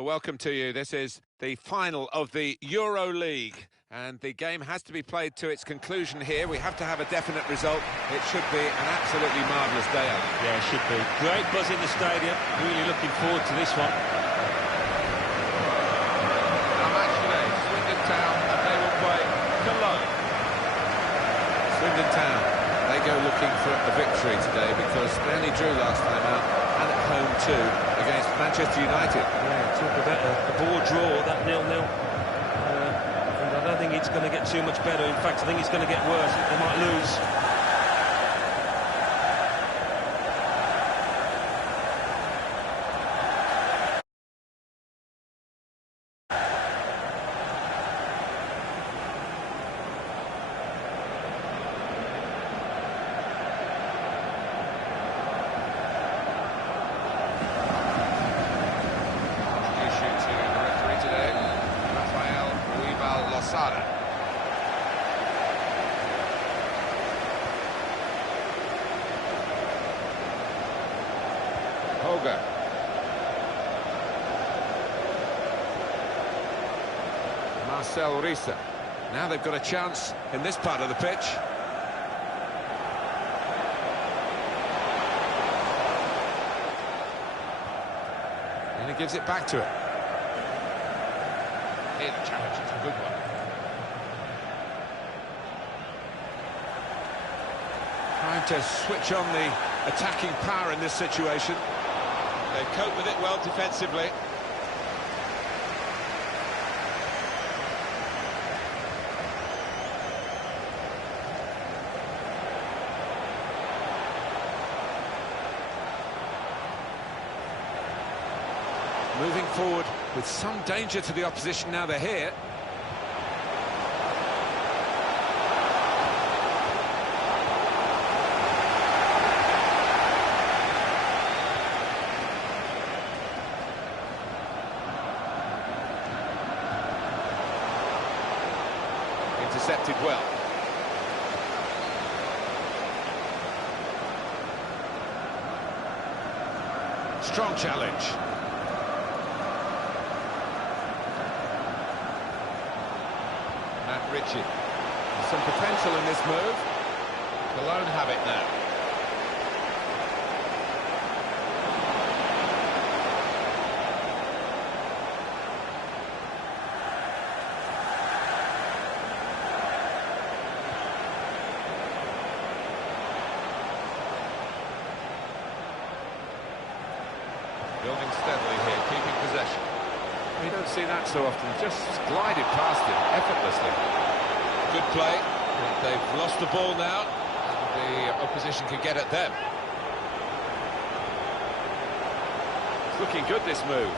Welcome to you. This is the final of the Euro League, and the game has to be played to its conclusion here. We have to have a definite result. It should be an absolutely marvellous day out. Yeah, it should be. Great buzz in the stadium. Really looking forward to this one. Now match today, Swindon Town, and they will play Cologne. Swindon Town, they go looking for a victory today because they only drew last time out, and at home too, against Manchester United. Yeah, talk about a ball draw, that 0-0. And I don't think it's going to get too much better. In fact, I think it's going to get worse. They might lose. Marcel Risa. Now they've got a chance in this part of the pitch. And he gives it back to it. Here the challenge is a good one. Trying to switch on the attacking power in this situation. They cope with it well defensively. Moving forward with some danger to the opposition now they're here. Intercepted well. Strong challenge. Richie. There's some potential in this move. Cologne have it now. Building steadily here, keeping possession. You don't see that so often. Just glided past him effortlessly. Good play. They've lost the ball now, and the opposition can get at them. It's looking good, this move.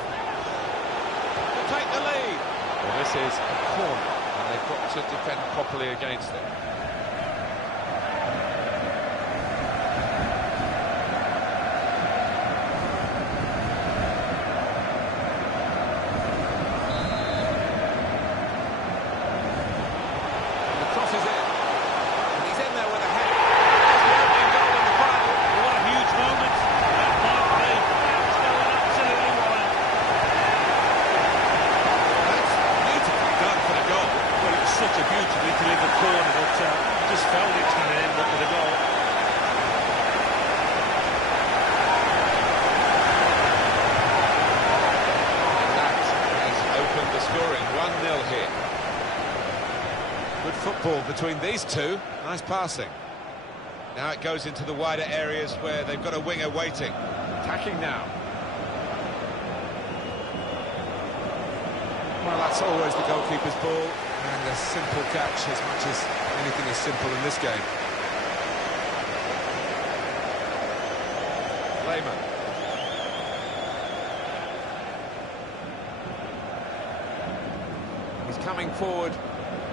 They'll take the lead. Well, this is a corner, and they've got to defend properly against it. Good football between these two. Nice passing. Now it goes into the wider areas where they've got a winger waiting. Attacking now. Well, that's always the goalkeeper's ball, and a simple catch as much as anything is simple in this game. Lehmann. He's coming forward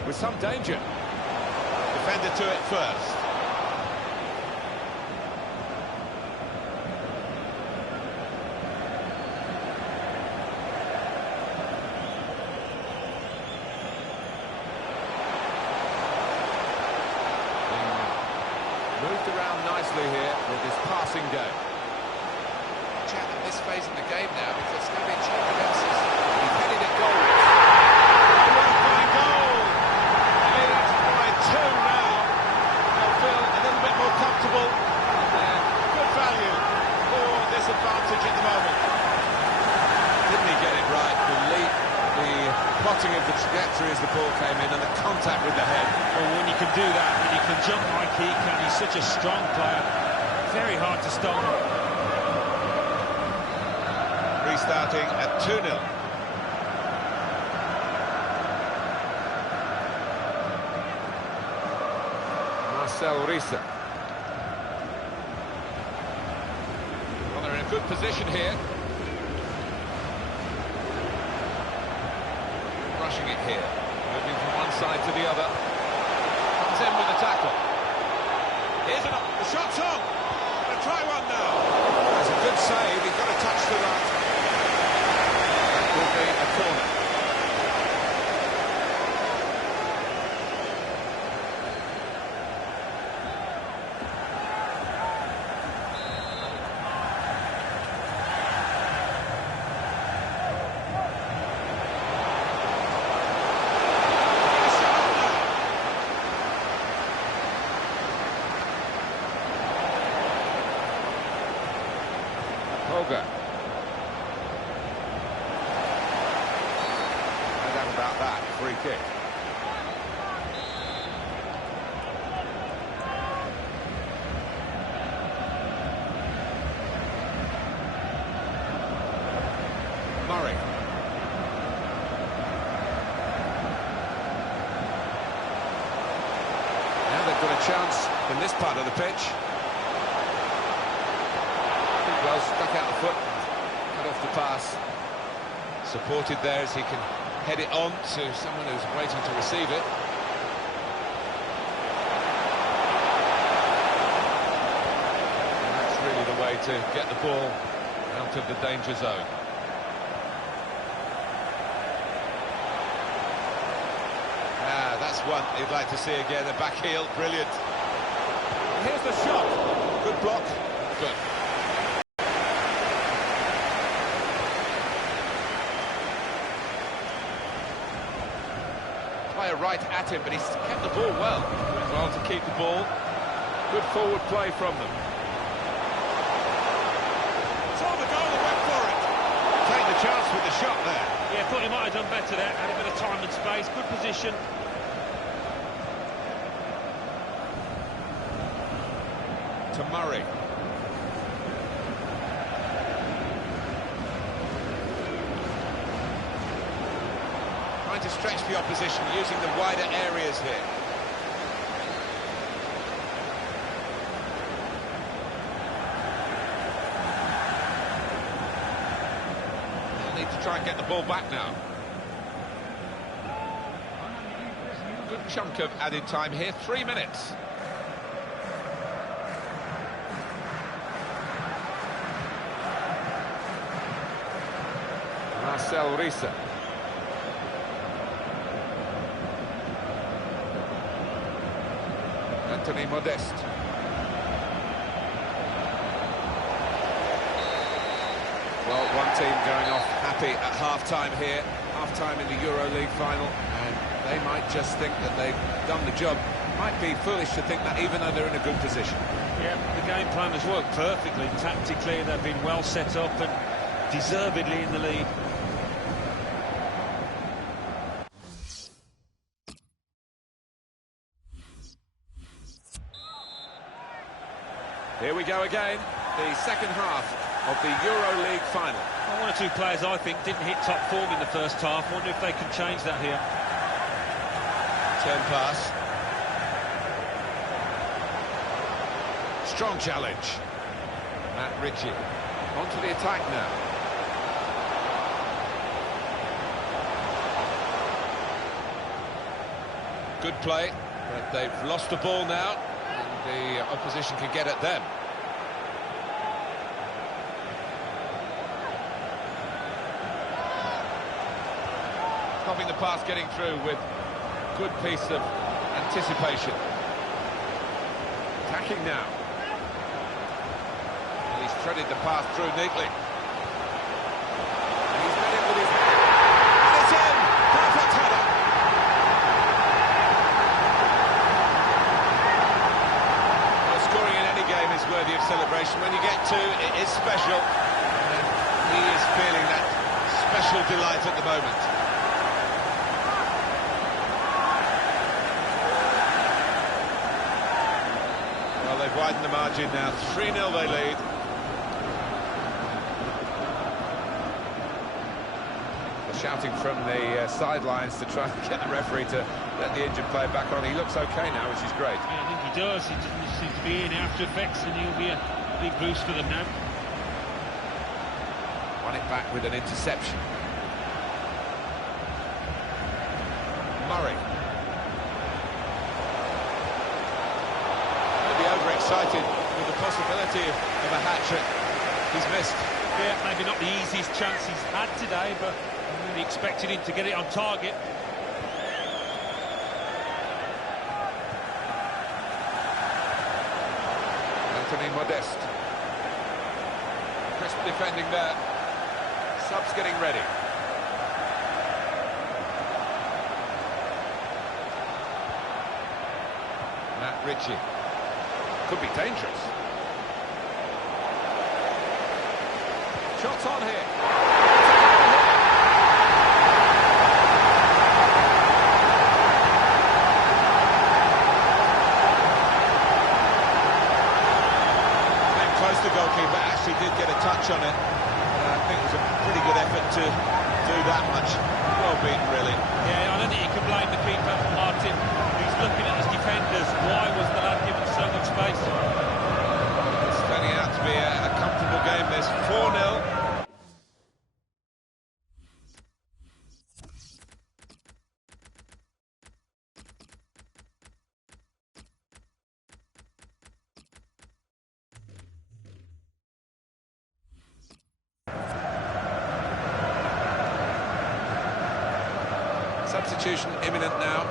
with some danger. Defender to it first. Moved around nicely here with his passing game. Chat at this phase of the game now because it's going to be cheap against us. halting of the trajectory as the ball came in and the contact with the head. Well, when you can do that, when you can jump like he can, he's such a strong player. Very hard to stop him. Restarting at 2-0. Marcel Risa. Well, they're in a good position here. Rushing it here. Moving from one side to the other. Comes in with a tackle. Here's the shot's on. Gonna try one now. That's a good save. He's got a touch to that. That will be a corner. Holger. No doubt about that. Free kick. Murray. Now they've got a chance in this part of the pitch. Well, stuck out the foot, cut off the pass. Supported there as he can head it on to someone who's waiting to receive it. And that's really the way to get the ball out of the danger zone. Ah, that's one he'd like to see again, the back heel, brilliant. Here's the shot. Good block, good. Player right at him, but he's kept the ball well. Doing well to keep the ball. Good forward play from them. Saw the goal and went for it. Take the chance with the shot there. Yeah, thought he might have done better there. Had a bit of time and space. Good position. To Murray. Trying to stretch the opposition using the wider areas here. They'll need to try and get the ball back now. Good chunk of added time here, 3 minutes. Marcel Risa. Anthony Modeste. Well, one team going off happy at half-time here, half-time in the EuroLeague final, and they might just think that they've done the job. Might be foolish to think that even though they're in a good position. Yeah, the game plan has worked perfectly. Tactically, they've been well set up and deservedly in the lead. Here we go again, the second half of the EuroLeague final. Well, one or two players, I think, didn't hit top form in the first half. Wonder if they can change that here. Turn pass. Strong challenge. Matt Ritchie. On to the attack now. Good play, but they've lost the ball now. The opposition can get at them. Stopping the pass getting through with good piece of anticipation. Attacking now. And he's threaded the pass through neatly. And he's met it with his head. And it's in! Perfect header! Scoring in any game is worthy of celebration. When you get two, it is special. And he is feeling that special delight at the moment. widen the margin now. 3-0 they lead. They're shouting from the sidelines to try and get the referee to let the injured player back on. He looks okay now, which is great. Yeah, I think he does. He doesn't seem to be in after effects, and he'll be a big boost for them now. Won it back with an interception. Murray. Maybe overexcited with the possibility of a hat-trick. He's missed. Yeah, maybe not the easiest chance he's had today, but I'm really expecting him to get it on target. Anthony Modeste. Crisp defending there. Subs getting ready. Matt Ritchie. Could be dangerous. Shots on here. Came close to goalkeeper, actually did get a touch on it. I think it was a pretty good effort to do that much. Well beaten, really. Yeah, I don't think you can blame the keeper, Martin. He's looking at his defenders. Why was the lad given so much space? It's turning out to be a comfortable game, this. 4-0. Substitution imminent now.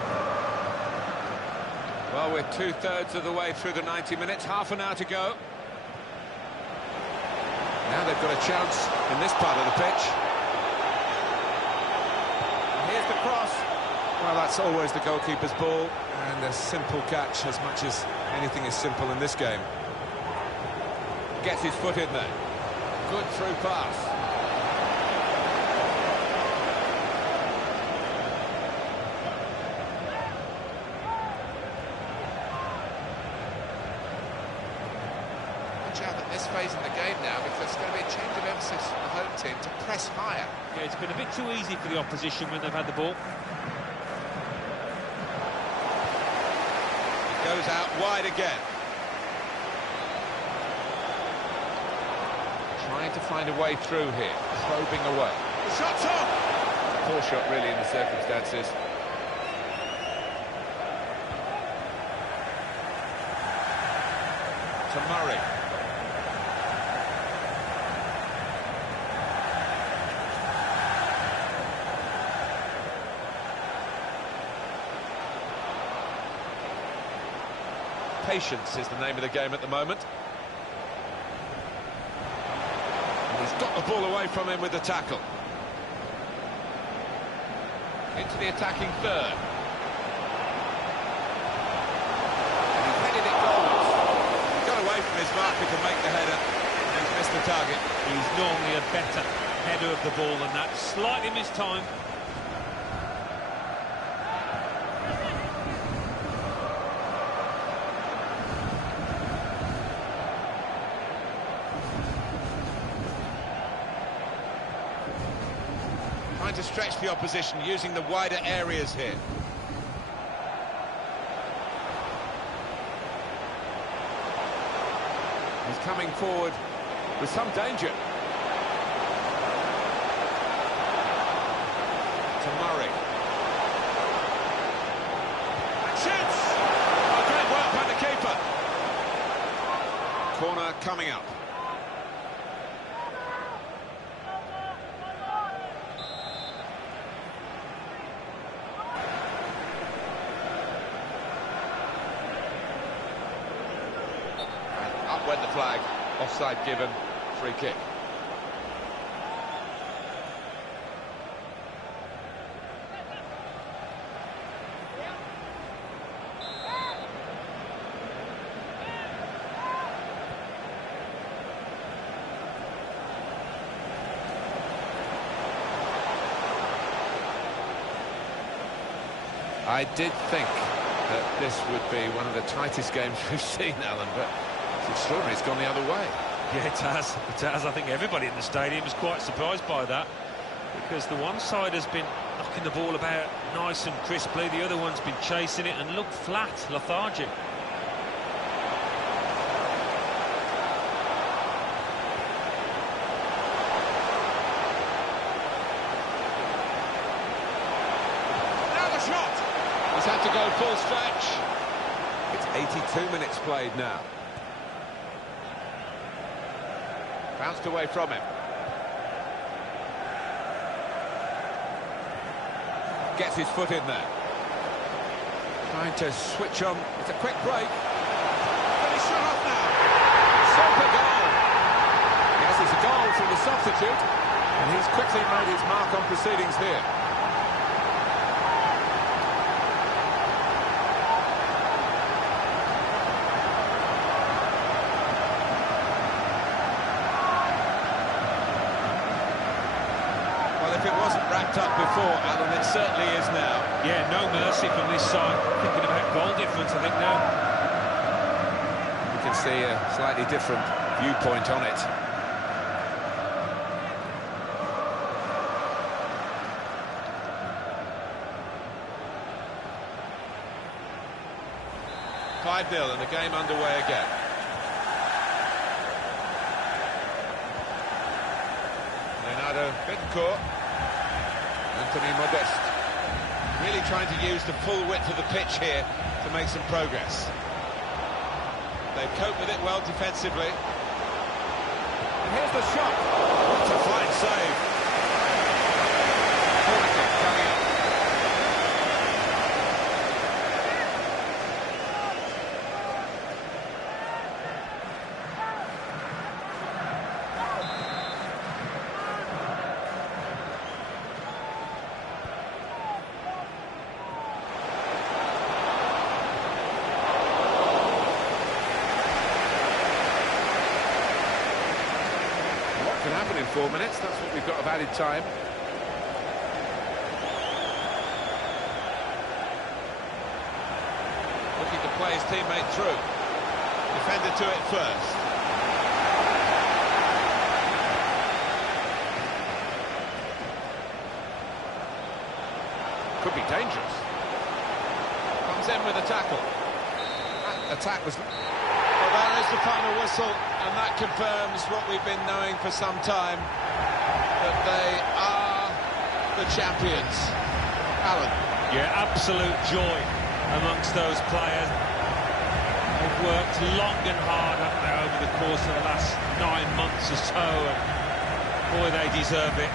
Well, we're two-thirds of the way through the 90 minutes, half an hour to go. Now they've got a chance in this part of the pitch. And here's the cross. Well, that's always the goalkeeper's ball, and a simple catch, as much as anything is simple in this game. Gets his foot in there. Good through pass. Out at this phase in the game now, because there's going to be a change of emphasis from the home team to press higher. Yeah, it's been a bit too easy for the opposition when they've had the ball. It goes out wide again. Trying to find a way through here, probing away. The shot's on! Poor shot, really, in the circumstances. To Murray. Patience is the name of the game at the moment. And he's got the ball away from him with the tackle. Into the attacking third. And he's headed it goals. He got away from his marker to make the header, and he's missed the target. He's normally a better header of the ball than that. Slightly missed time. Trying to stretch the opposition, using the wider areas here. He's coming forward with some danger. To Murray. And shoots! Oh, great work by the keeper. Corner coming up. Went the flag, offside given, free kick. I did think that this would be one of the tightest games we've seen, Alan, but It's extraordinary, it's gone the other way. Yeah, it has. It has. I think everybody in the stadium is quite surprised by that, because the one side has been knocking the ball about nice and crisply, the other one's been chasing it and looked flat, lethargic. Now the shot! He's had to go full stretch. It's 82 minutes played now. Bounced away from him. Gets his foot in there. Trying to switch on. It's a quick break. And he's shot off now. Super goal. Yes, it's a goal from the substitute. And he's quickly made his mark on proceedings here. If it wasn't wrapped up before, Alan, it certainly is now. Yeah, no mercy from this side. Thinking about goal difference, I think, now. You can see a slightly different viewpoint on it. (5-0) and the game underway again. Leonardo Bittencourt. Anthony Modeste really trying to use the full width of the pitch here to make some progress. They've coped with it well defensively. And here's the shot. What a fine save. Corner kick coming up. Can happen in 4 minutes. That's what we've got of added time. Looking to play his teammate through. Defender to it first. Could be dangerous. Comes in with a tackle. That attack was... Well, there is the final whistle, and that confirms what we've been knowing for some time, that they are the champions. Alan. Yeah, absolute joy amongst those players. They've worked long and hard, haven't they, over the course of the last 9 months or so, and boy, they deserve it.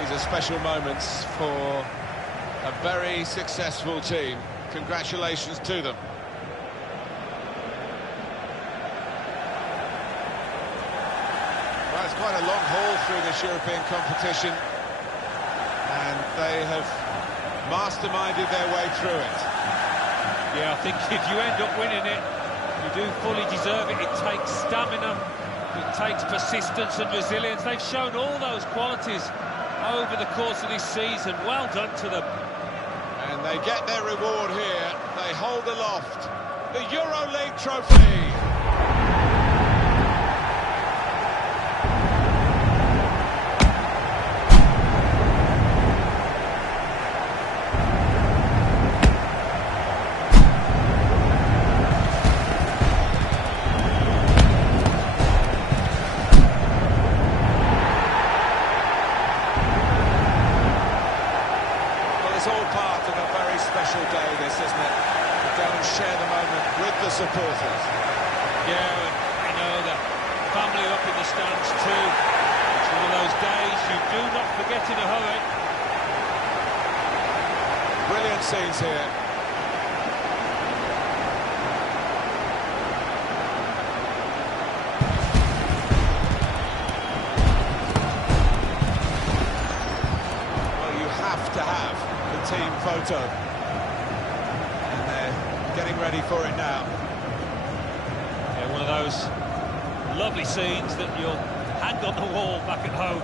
These are special moments for a very successful team. Congratulations to them. Well, it's quite a long haul through this European competition, and they have masterminded their way through it. Yeah, I think if you end up winning it, you do fully deserve it. It takes stamina, it takes persistence and resilience. They've shown all those qualities over the course of this season. Well done to them. And they get their reward here. They hold aloft the EuroLeague trophy. It's all part of a very special day, this, isn't it? To go and share the moment with the supporters. Yeah, and I know that family up in the stands too. It's one of those days you do not forget in a hurry. Brilliant scenes here. Well, you have to have team photo, and they're getting ready for it now. Yeah, one of those lovely scenes that you'll hang on the wall back at home.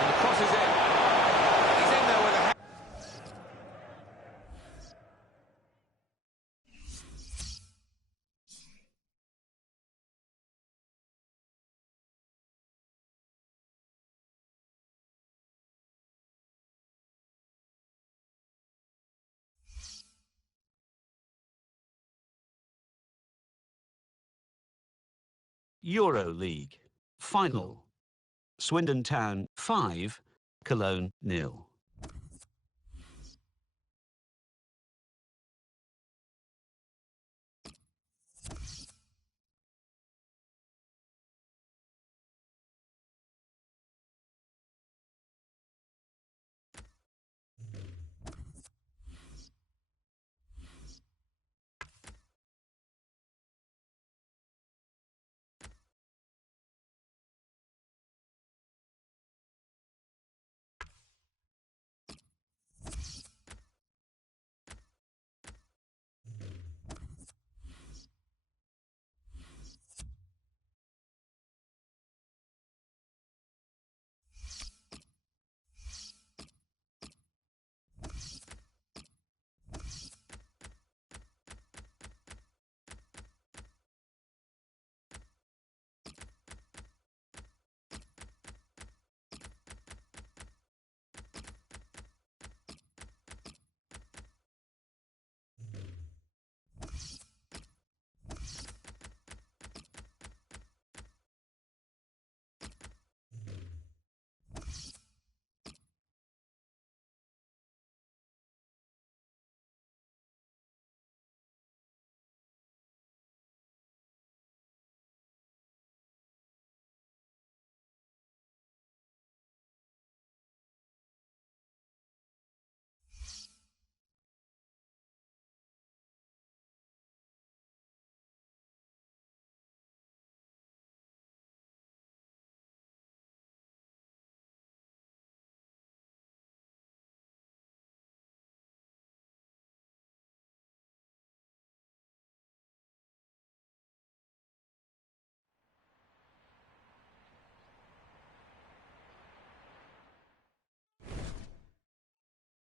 And the cross is in. Euro League. Final. Swindon Town 5, Cologne 0.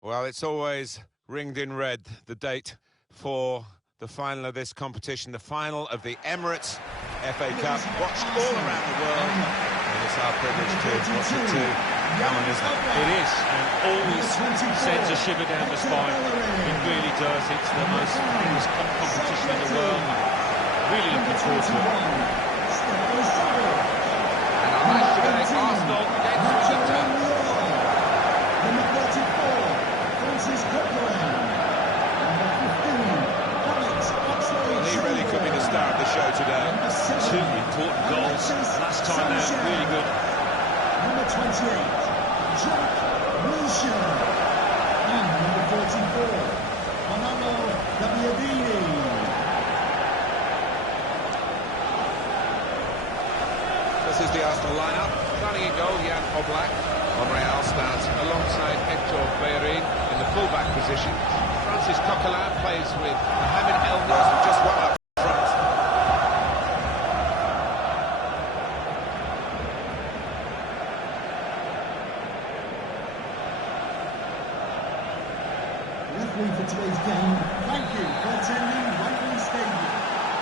Well, it's always ringed in red, the date for the final of this competition, the final of the Emirates FA Cup, watched all around the world, and it's our privilege to watch it too. Alan, isn't it? It is, and always sends a shiver down the spine. It really does. It's the most famous competition in the world. Really looking forward to it. And our match today, Arsenal against Swindon Town. Well, he really could be the star of the show today. Two important goals last time out, really good. Number 28, Jack Wilshere. And number 44, Manolo Gabbiadini. This is the Arsenal lineup. Starting in goal, Jan Oblak. Monreal starts alongside Hector Bellerin in the full-back position. Francis Coquelin plays with Mohamed El Nasser, just one up front. Referee for today's game, thank you for attending Wembley Stadium.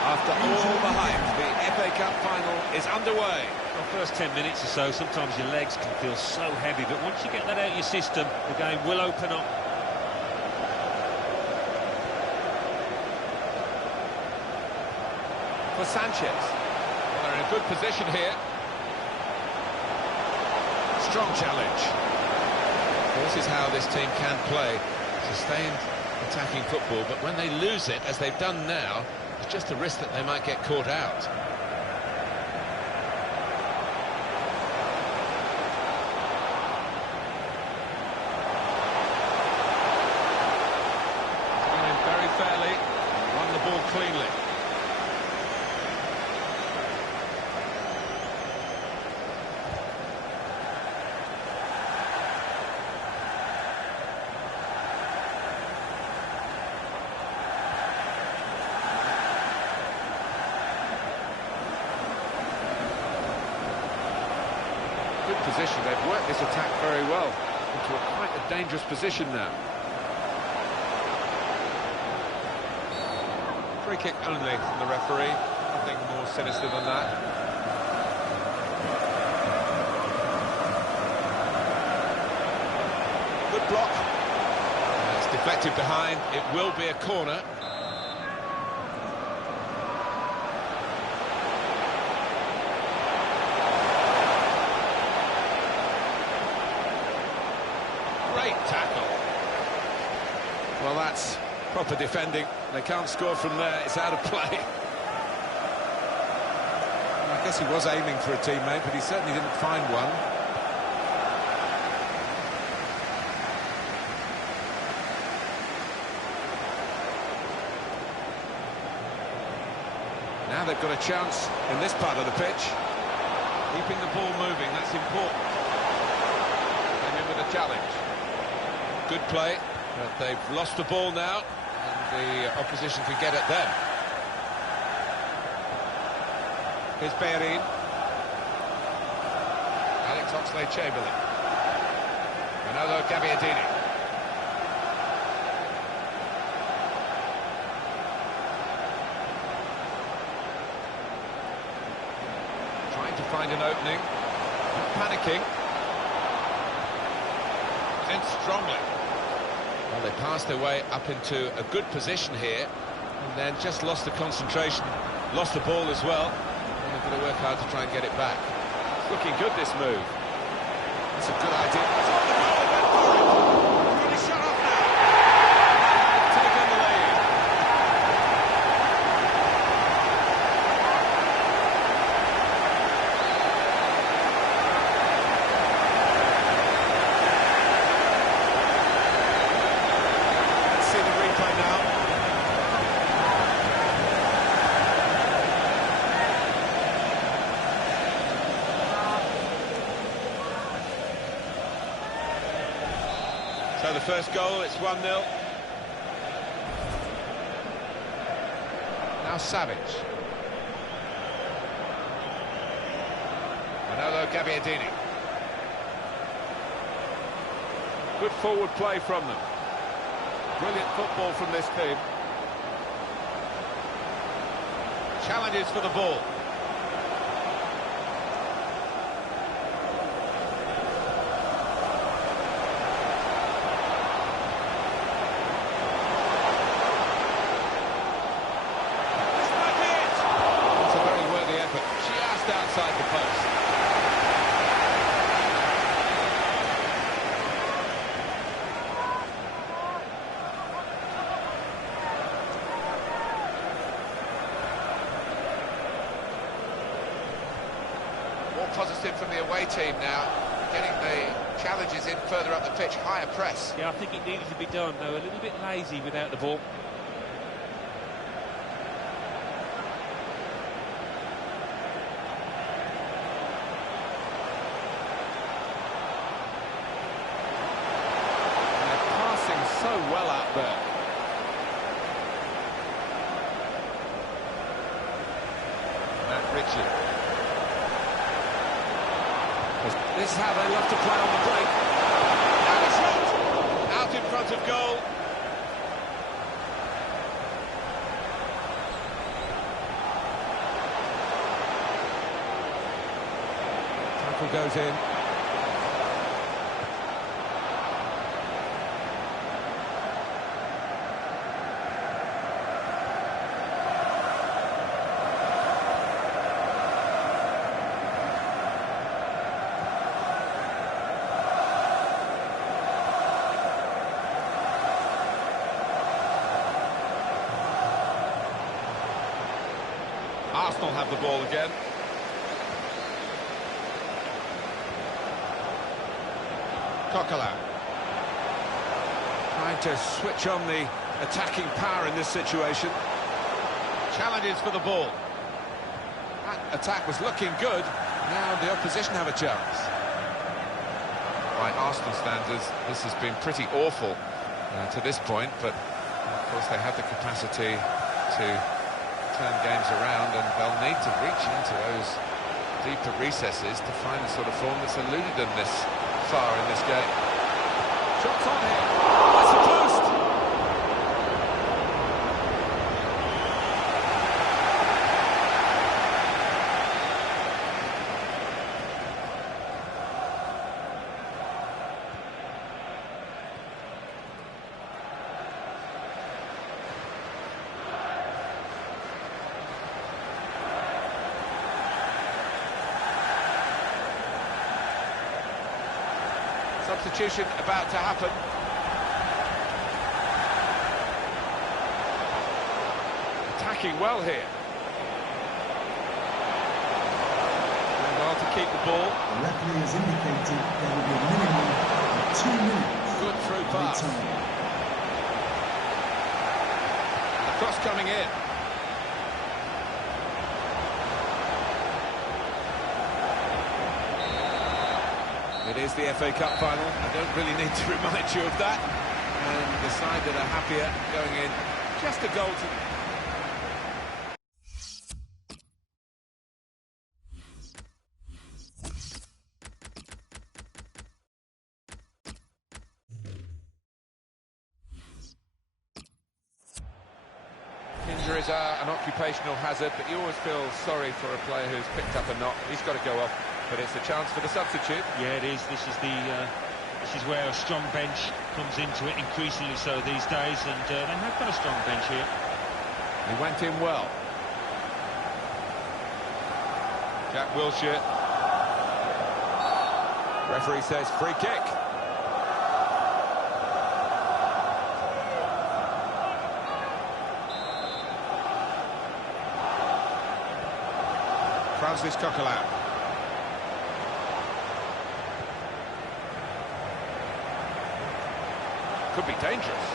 After all the hype, the FA Cup final is underway. The first 10 minutes or so, sometimes your legs can feel so heavy, but once you get that out of your system, the game will open up. For Sanchez. Well, they're in a good position here. Strong challenge. Well, this is how this team can play. Sustained attacking football, but when they lose it, as they've done now, it's just a risk that they might get caught out. Won in very fairly, won the ball cleanly. Good position, they've worked this attack very well into quite a dangerous position now. Free kick only from the referee, nothing more sinister than that. Good block. It's deflected behind, it will be a corner. Well, that's proper defending. They can't score from there. It's out of play. I guess he was aiming for a teammate, but he certainly didn't find one. Now they've got a chance in this part of the pitch. Keeping the ball moving, that's important. Came in with a challenge. Good play, but they've lost the ball now, and the opposition can get at them. Here's Bellerin. Alex Oxlade-Chamberlain. Manolo Gabbiadini. Trying to find an opening. Not panicking. In strongly. Well, they passed their way up into a good position here, and then just lost the concentration, lost the ball as well. And they've got to work hard to try and get it back. It's looking good, this move. That's a good idea. It's on the goal, it went for it. It's got his shot off now. They've taken the lead. Let's see the replay now. So the first goal, it's 1-0. Now Savage. Manolo Gabbiadini. Good forward play from them. Brilliant football from this team. Challenges for the ball. Outside the post. More positive from the away team now, getting the challenges in further up the pitch, higher press. Yeah, I think it needed to be done. They were a little bit lazy without the ball. So well out there. Matt Ritchie. This is how they love to play on the break. And a shot! Out in front of goal. Tackle goes in. Arsenal have the ball again. Coquelin. Trying to switch on the attacking power in this situation. Challenges for the ball. That attack was looking good. Now the opposition have a chance. By Arsenal standards, this has been pretty awful to this point, but of course they have the capacity to turn games around, and they'll need to reach into those deeper recesses to find the sort of form that's eluded them this far in this game. Shots on here. That's the post. Substitution about to happen. attacking well here. Doing well to keep the ball. The referee has indicated there will be a minimum of 2 minutes. Good through pass. The cross coming in. It is the FA Cup final. I don't really need to remind you of that. And the side that are happier going in just a goal to... Injuries are an occupational hazard, but you always feel sorry for a player who's picked up a knock. He's got to go off, but it's a chance for the substitute. Yeah, it is. This is where a strong bench comes into it, increasingly so these days, and they have got a strong bench here. He went in well. Jack Wilshere. Referee says free kick. Francis Coquelin. Could be dangerous.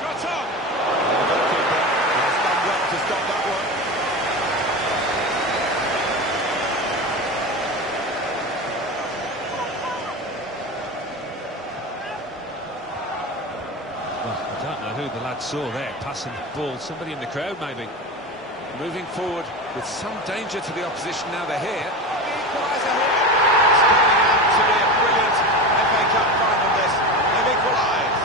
Shot on! The goalkeeper has done well to stop that one. Well, I don't know who the lad saw there, passing the ball. Somebody in the crowd, maybe. Moving forward with some danger to the opposition now they're here. Equaliser here. It's turning out to be a brilliant FA Cup final this. They've equalised.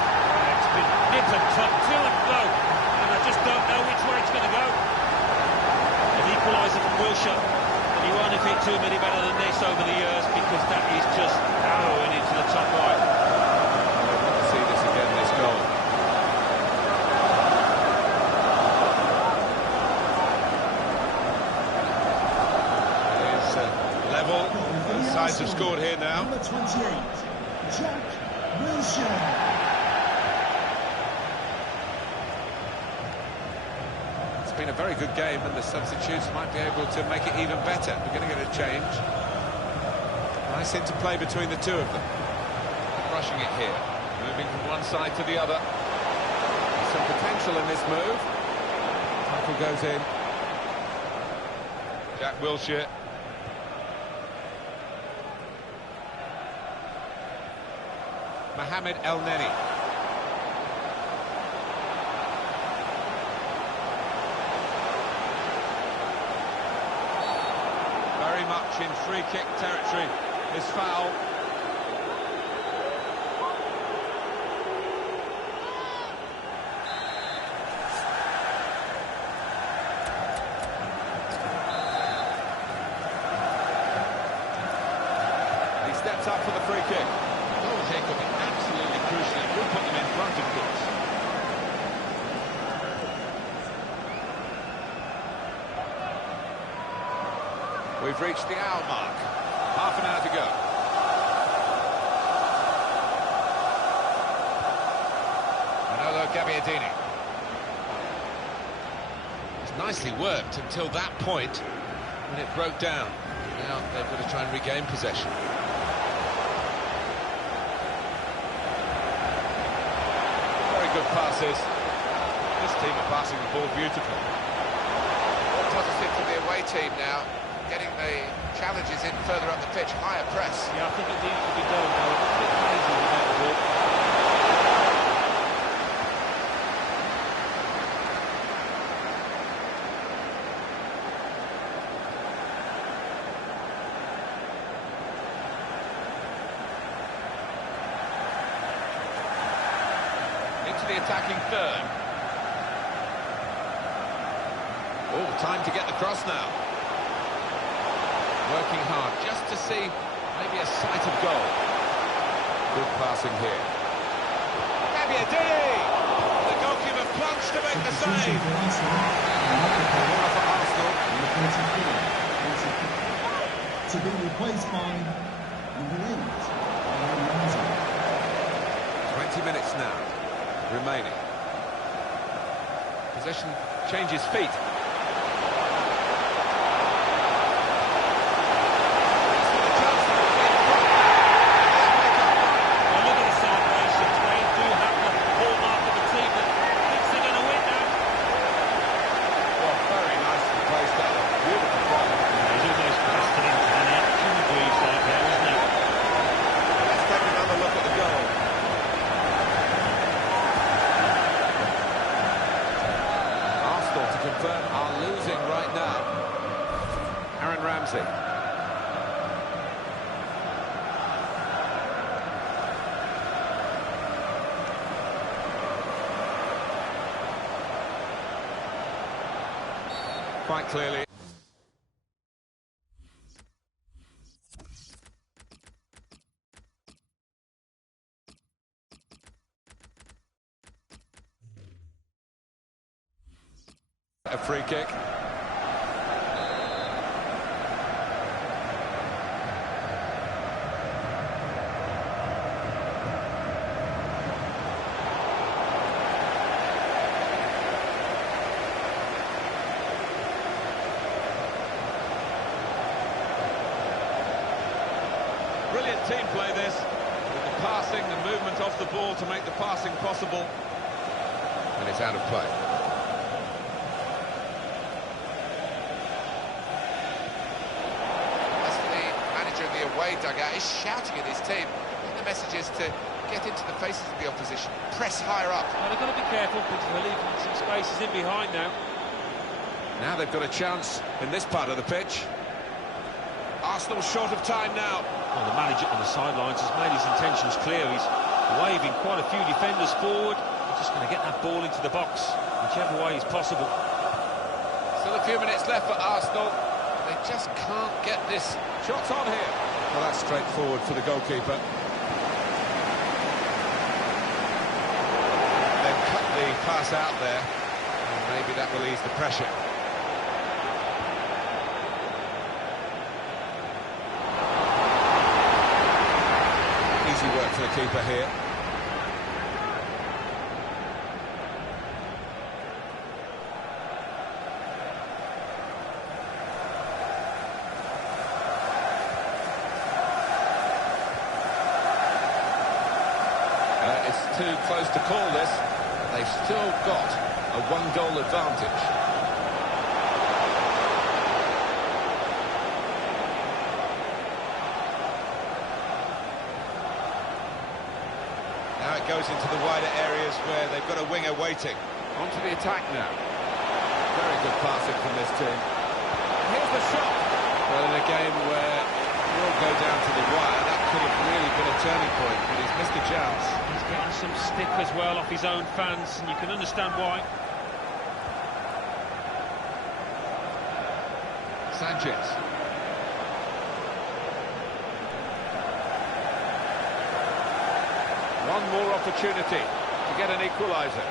It's been nip and tuck, to and fro, and I just don't know which way it's going to go. An equaliser from Wilshere, and you won't have hit too many better than this over the years, because that is just arrowing into the top right. I want to see this again, this goal. Level. Both sides have scored here now. Number 28, Jack Wilshere. It's been a very good game, and the substitutes might be able to make it even better. We're going to get a change. Nice interplay between the two of them. Rushing it here. Moving from one side to the other. There's some potential in this move. Tackle goes in. Jack Wilshere. Mohamed El Neni. Very much in free kick territory, this foul. He steps up for the free kick. Goal here could be absolutely crucial. It will put them in front, of course. We've reached the hour mark. Half an hour to go. Manolo Gabbiadini. It's nicely worked until that point when it broke down. Now they've got to try and regain possession. Good passes. This team are passing the ball beautifully. More positive for the away team now, getting the challenges in further up the pitch, higher press. Yeah, I think it needs to be done now. It's a bit lazy without the ball. The attacking third. Oh, time to get the cross now. Working hard just to see maybe a sight of goal. Good passing here. Gabbiadini! The goalkeeper plunged to make the save. To be replaced by number 8. 20 minutes now remaining. Possession changes feet. Are losing right now. Aaron Ramsey. Quite clearly. A free kick. Brilliant team play this, with the passing, the movement off the ball to make the passing possible. And it's out of play. As for the manager in the away dugout, he's shouting at his team. And the message is to get into the faces of the opposition, press higher up. Well, they've got to be careful because they're leaving some spaces in behind now. Now they've got a chance in this part of the pitch. Arsenal short of time now. Well, the manager on the sidelines has made his intentions clear. He's waving quite a few defenders forward. He's just going to get that ball into the box, whichever way is possible. Still a few minutes left for Arsenal. They just can't get this. Shots on here. Well, that's straightforward for the goalkeeper. They've cut the pass out there, and maybe that will ease the pressure. Easy work for the keeper here. It's too close to call this. They've still got a one-goal advantage. Now it goes into the wider areas where they've got a winger waiting. Onto the attack now. Very good passing from this team. Here's the shot. Well, in a game where it will go down to the wire, that could have really been a turning point, but he's missed a chance. He's getting some stick as well off his own fans, and you can understand why. Sanchez. One more opportunity to get an equaliser.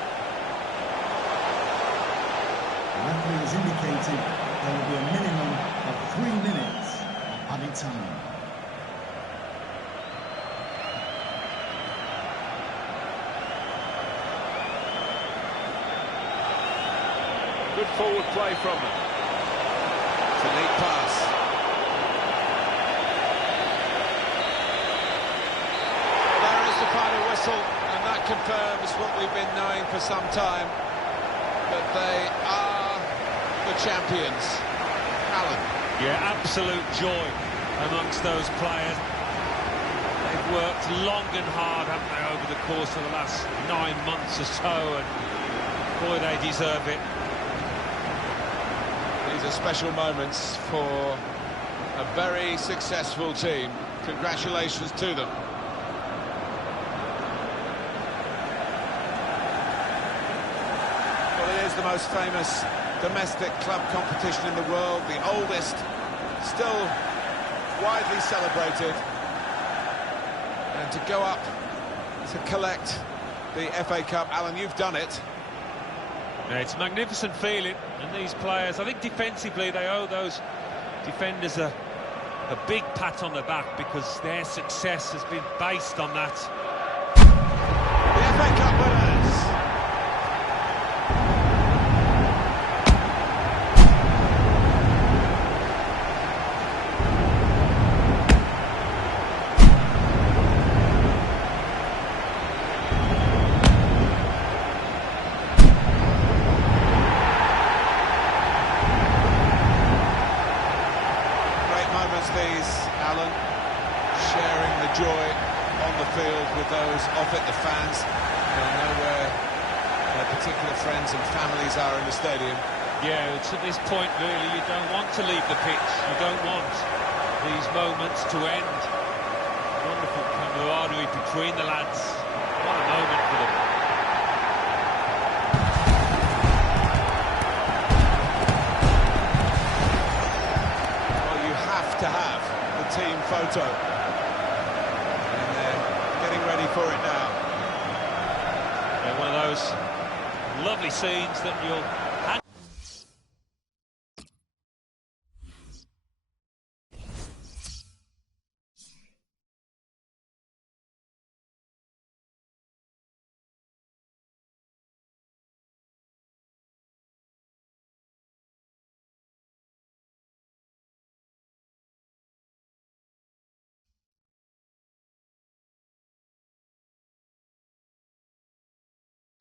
The referee has indicated there will be a minimum of 3 minutes of added time. Good forward play from them. It's a neat pass. There is the final whistle, and that confirms what we've been knowing for some time. But they are the champions. Alan. Yeah, absolute joy amongst those players. They've worked long and hard, haven't they, over the course of the last 9 months or so, and boy, they deserve it. These are special moments for a very successful team. Congratulations to them. Well, it is the most famous domestic club competition in the world, the oldest, still widely celebrated. And to go up to collect the FA Cup, Alan, you've done it. Yeah, it's a magnificent feeling, and these players, I think defensively they owe those defenders a big pat on the back because their success has been based on that. FA Cup winners. These, Alan, sharing the joy on the field with those off it, the fans. They'll know where their particular friends and families are in the stadium. Yeah, it's at this point, really, you don't want to leave the pitch. You don't want these moments to end. Wonderful camaraderie between the lads. What a moment for them. To have the team photo, and they're getting ready for it now. Yeah, one of those lovely scenes that you'll have.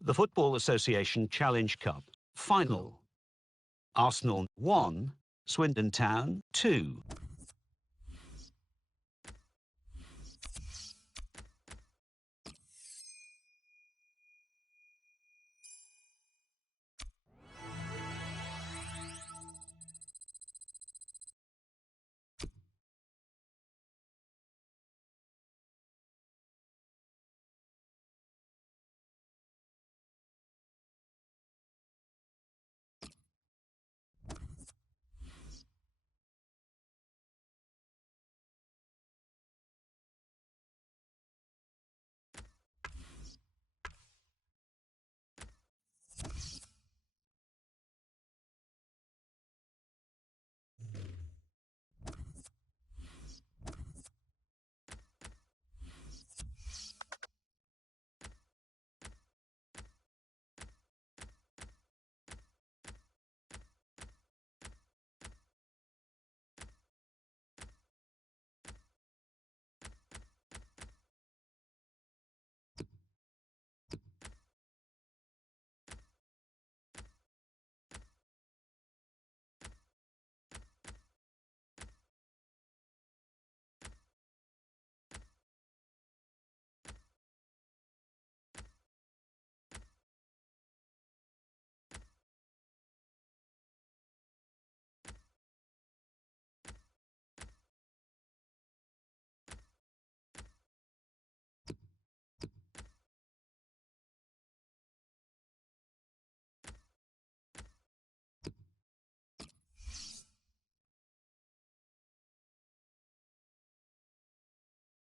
The Football Association Challenge Cup Final. Arsenal 1, Swindon Town 2.